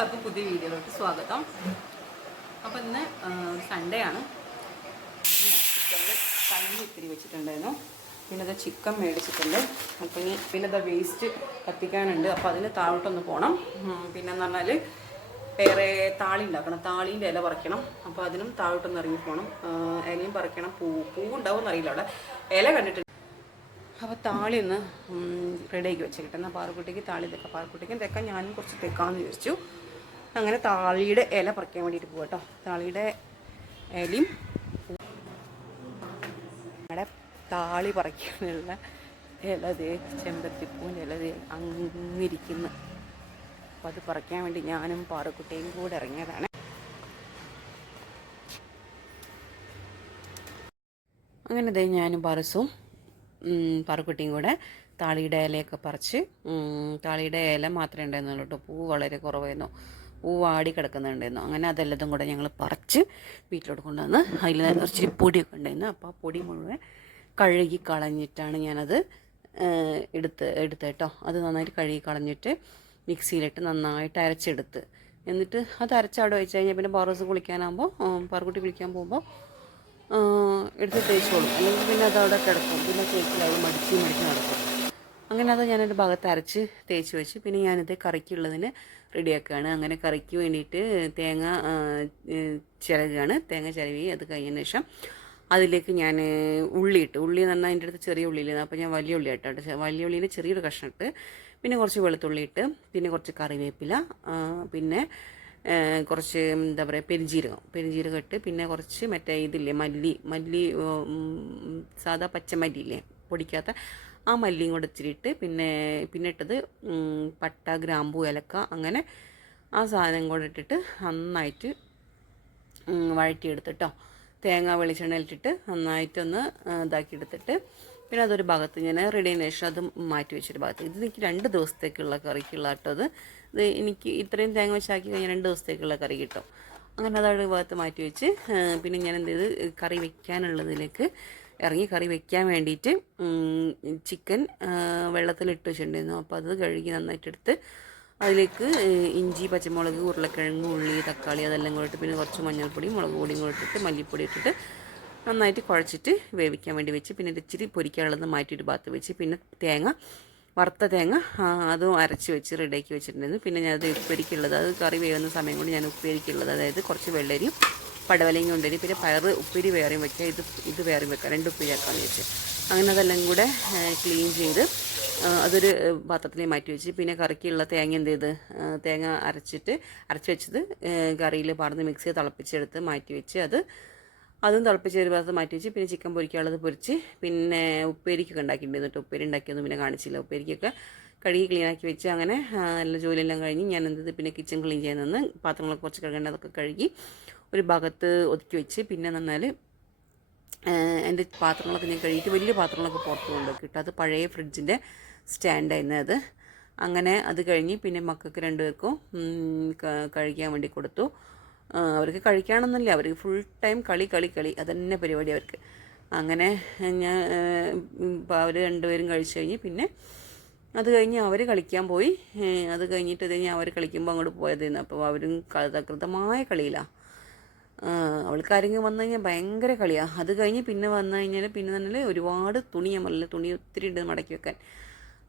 എല്ലാവർക്കും പുതിയ വീഡിയോയിലോട്ട് സ്വാഗതം. അപ്പോൾ ഇന്ന് സൺഡേ ആണ്. ചിക്കനിൽ കഞ്ഞി ഇത്തിരി വെച്ചിട്ടുണ്ടായിരുന്നു. പിന്നെ ഇത് ചിക്കൻ മേടിച്ചിട്ടുണ്ട്. അപ്പം ഇനി പിന്നെ ഇത് വേസ്റ്റ് കത്തിക്കാനുണ്ട്. അപ്പോൾ അതിന് താഴോട്ടൊന്ന് പോകണം പിന്നെന്ന് പറഞ്ഞാൽ വേറെ താളി ഉണ്ടാക്കണം. താളീന്റെ ഇല പറിക്കണം. അപ്പോൾ അതിനും താഴോട്ടൊന്ന് ഇറങ്ങി പോകണം ഇലയും പറിക്കണം. പൂ പൂവുണ്ടാവും എന്നറിയില്ല അവിടെ. ഇല കണ്ടിട്ടുണ്ട് അപ്പോൾ താളി ഒന്ന് റെഡിയാക്കി വെച്ചിട്ടുണ്ട് എന്നാൽ പാറക്കുട്ടിക്ക് താളി തെക്കാം. പാറക്കുട്ടിക്കും തെക്കാൻ ഞാനും കുറച്ച് തെക്കാമെന്ന് വിചാരിച്ചു. അങ്ങനെ താളിയുടെ ഇല പറിക്കാൻ വേണ്ടിയിട്ട് പോകാം കേട്ടോ താളിയുടെ ഇലയും നമ്മുടെ താളി പറിക്കാനുള്ള ഇല ദേ ചെമ്പത്തിപ്പൂവിന്റെ ഇല ദേ അങ്ങിരിക്കുന്നു. അപ്പം അത് പറിക്കാൻ വേണ്ടി ഞാനും പാറക്കുട്ടിയും കൂടെ ഇറങ്ങിയതാണ്. അങ്ങനെ ദേ ഞാനും പറസും പറക്കുട്ടിയും കൂടെ താളിയുടെ ഇലയൊക്കെ പറിച്ച് താളിയുടെ ഇല മാത്രമേ ഉണ്ടായിരുന്നുള്ളൂ കേട്ടോ പൂ വളരെ കുറവായിരുന്നു. പൂ വാടി കിടക്കുന്നുണ്ടായിരുന്നു. അങ്ങനെ അതെല്ലാതും കൂടെ ഞങ്ങൾ പറിച്ച് വീട്ടിലോട്ട് കൊണ്ടുവന്ന് അതിൽ കുറച്ച് പൊടിയൊക്കെ ഉണ്ടായിരുന്നു. അപ്പോൾ ആ പൊടി മുഴുവൻ കഴുകി കളഞ്ഞിട്ടാണ് ഞാനത് എടുത്ത് എടുത്ത് കേട്ടോ. അത് നന്നായിട്ട് കഴുകി കളഞ്ഞിട്ട് മിക്സിയിലിട്ട് നന്നായിട്ട് അരച്ചെടുത്ത്. എന്നിട്ട് അത് അരച്ചവിടെ വെച്ച് കഴിഞ്ഞാൽ പിന്നെ പാറസ് കുളിക്കാനാകുമ്പോൾ പാറക്കുട്ടി കുളിക്കാൻ പോകുമ്പോൾ എടുത്ത് തേച്ചോളും അല്ലെങ്കിൽ പിന്നെ അത് അവിടെ കിടക്കും. പിന്നെ തേക്കിലായി മടിച്ച് മടിച്ച് നടക്കും. അങ്ങനെ അത് ഞാനൊരു ഭാഗത്ത് അരച്ച് തേച്ച് വെച്ച് പിന്നെ ഞാനിത് കറിക്കുള്ളതിന് റെഡിയാക്കുകയാണ്. അങ്ങനെ കറിക്ക് വേണ്ടിയിട്ട് തേങ്ങ ചിരകുകയാണ് തേങ്ങ ചിരവി അത് കഴിഞ്ഞതിന് ശേഷം അതിലേക്ക് ഞാൻ ഉള്ളി ഇട്ട് ഉള്ളി എന്ന് പറഞ്ഞാൽ അടുത്ത് ചെറിയ ഉള്ളിയില്ല അപ്പോൾ ഞാൻ വലിയ ഉള്ളി ഇട്ടോ വലിയ ഉള്ളിയിൽ ചെറിയൊരു കഷ്ണം ഇട്ട് പിന്നെ കുറച്ച് വെളുത്തുള്ളി ഇട്ട് പിന്നെ കുറച്ച് കറിവേപ്പില പിന്നെ കുറച്ച് എന്താ പറയുക പെരിഞ്ജീരകം. പെരിഞ്ജീരകം ഇട്ട് പിന്നെ കുറച്ച് മറ്റേ ഇതില്ലേ മല്ലി മല്ലി സാധാ പച്ചമല്ലി ഇല്ലേ പൊടിക്കാത്ത ആ മല്ലിയും കൂടെ ഇച്ചിരി ഇട്ട് പിന്നെ പിന്നെ ഇട്ടത് പട്ട ഗ്രാമ്പു ഏലക്ക അങ്ങനെ ആ സാധനം കൂടെ ഇട്ടിട്ട് നന്നായിട്ട് വഴറ്റിയെടുത്തിട്ടോ തേങ്ങ വെളിച്ചെണ്ണയിലിട്ടിട്ട് നന്നായിട്ടൊന്ന് ഇതാക്കിയെടുത്തിട്ട് പിന്നെ അതൊരു ഭാഗത്ത് ഞാൻ റെഡി ആയതിനു ശേഷം അത് മാറ്റി വെച്ചൊരു ഭാഗത്ത്. ഇത് എനിക്ക് രണ്ട് ദിവസത്തേക്കുള്ള കറിക്കുള്ള കേട്ടോ അത്. ഇത് എനിക്ക് ഇത്രയും തേങ്ങ വെച്ചാക്കി കഴിഞ്ഞാൽ രണ്ട് ദിവസത്തേക്കുള്ള കറി കിട്ടും. അങ്ങനെ അതൊരു ഭാഗത്ത് മാറ്റി വെച്ച് പിന്നെ ഞാൻ എന്ത് ചെയ്ത് കറി വെക്കാനുള്ളതിലേക്ക് ഇറങ്ങി കറി വെക്കാൻ വേണ്ടിയിട്ട് ചിക്കൻ വെള്ളത്തിലിട്ട് വെച്ചിട്ടുണ്ടായിരുന്നു. അപ്പോൾ അത് കഴുകി നന്നായിട്ടെടുത്ത് അതിലേക്ക് ഇഞ്ചി പച്ചമുളക് ഉരുളക്കിഴങ്ങ് ഉള്ളി തക്കാളി അതെല്ലാം കൂടെ ഇട്ട് പിന്നെ കുറച്ച് മഞ്ഞൾപ്പൊടിയും മുളക് പൊടിയും കൂടെ ഇട്ടിട്ട് മല്ലിപ്പൊടി ഇട്ടിട്ട് നന്നായിട്ട് കുഴച്ചിട്ട് വേവിക്കാൻ വേണ്ടി വെച്ച് പിന്നെ ഇച്ചിരി പൊരിക്കാനുള്ളത് മാറ്റിയിട്ട് ഭാഗത്ത് വെച്ച് പിന്നെ തേങ്ങ വറുത്ത തേങ്ങ അതും അരച്ച് വെച്ച് റെഡിയാക്കി വെച്ചിട്ടുണ്ടായിരുന്നു. പിന്നെ ഞാനത് ഉപ്പേരിക്കുള്ളത് അത് കറി വേവുന്ന സമയം കൊണ്ട് ഞാൻ ഉപ്പേരിക്കുള്ളത് അതായത് കുറച്ച് വെള്ളരിയും പടവലയും കൊണ്ടുവരി പിന്നെ പയറ് ഉപ്പിരി വേറെയും വെക്കുക ഇത് ഇത് വേറെയും വെക്കാം. രണ്ട് ഉപ്പിരി ആക്കാൻ വെച്ച്. അങ്ങനെ അതെല്ലാം കൂടെ ക്ലീൻ ചെയ്ത് അതൊരു പാത്രത്തിൽ മാറ്റി വെച്ച്. പിന്നെ കറിക്കുള്ള തേങ്ങ എന്ത് ചെയ്ത്? തേങ്ങ അരച്ചിട്ട് അരച്ച് വെച്ചത് കറിയിൽ പാർന്ന് മിക്സി തിളപ്പിച്ചെടുത്ത് മാറ്റി വെച്ച് അത് അതും തിളപ്പിച്ച് ഒരു ഭാഗത്ത് മാറ്റി വെച്ച് പിന്നെ ചിക്കൻ പൊരിക്കാനുള്ളത് പൊരിച്ച് പിന്നെ ഉപ്പേരിക്കൊക്കെ ഉണ്ടാക്കിയിട്ടുണ്ടായിരുന്നു ഉപ്പേരി ഉണ്ടാക്കിയൊന്നും പിന്നെ കാണിച്ചില്ല. ഉപ്പേരിക്കൊക്കെ കഴുകി ക്ലീൻ ആക്കി വെച്ച് അങ്ങനെ എല്ലാ ജോലിയെല്ലാം കഴിഞ്ഞ് ഞാൻ എന്ത് പിന്നെ കിച്ചൺ ക്ലീൻ ചെയ്യാൻ നിന്ന് പാത്രങ്ങളൊക്കെ കുറച്ച് കഴുകേണ്ട അതൊക്കെ കഴുകി ഒരു ഭാഗത്ത് ഒതുക്കി വെച്ച് പിന്നെ നിന്നാൽ എന്റെ പാത്രങ്ങളൊക്കെ ഞാൻ കഴുകിയിട്ട് വലിയ പാത്രങ്ങളൊക്കെ പുറത്ത് കൊണ്ടുപോയി കിട്ടും അത് പഴയ ഫ്രിഡ്ജിന്റെ സ്റ്റാൻഡായിരുന്നു അത്. അങ്ങനെ അത് കഴിഞ്ഞ് പിന്നെ മക്കൾക്ക് രണ്ടുപേർക്കും കഴിക്കാൻ വേണ്ടി കൊടുത്തു. അവർക്ക് കഴിക്കാണെന്നല്ല അവർക്ക് ഫുൾ ടൈം കളി കളി കളി. അതന്നെ പരിപാടി അവർക്ക്. അങ്ങനെ ഞാൻ അവർ രണ്ടുപേരും കഴിച്ചു കഴിഞ്ഞ് പിന്നെ അത് കഴിഞ്ഞ് അവർ കളിക്കാൻ പോയി. അത് കഴിഞ്ഞിട്ട് ഇത് കഴിഞ്ഞ് അവർ കളിക്കുമ്പോൾ അങ്ങോട്ട് പോയതായിരുന്നു അപ്പോൾ അവരും കൃതമായ കളിയിലാണ് അവൾക്ക് ആരെങ്കിലും വന്നു കഴിഞ്ഞാൽ ഭയങ്കര കളിയാണ് അത് കഴിഞ്ഞ് പിന്നെ വന്നു കഴിഞ്ഞാൽ പിന്നെ തന്നെ ഒരുപാട് തുണി ഞാൻ തുണി ഒത്തിരി ഉണ്ട് മടക്കി വെക്കാൻ.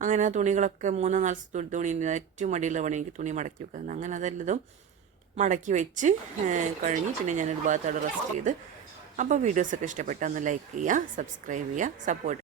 അങ്ങനെ ആ തുണികളൊക്കെ മൂന്നോ നാല് തുണി ഉണ്ട് ഏറ്റവും മടിയുള്ള പണി എനിക്ക് തുണി മടക്കി വെക്കുന്നത് അങ്ങനെ അതെല്ലതും മടക്കി വെച്ച് കഴിഞ്ഞ് പിന്നെ ഞാനൊരു ഭാഗത്തോടെ റെസ്റ്റ് ചെയ്ത്. അപ്പോൾ വീഡിയോസൊക്കെ ഇഷ്ടപ്പെട്ടാൽ ഒന്ന് ലൈക്ക് ചെയ്യുക സബ്സ്ക്രൈബ് ചെയ്യുക സപ്പോർട്ട്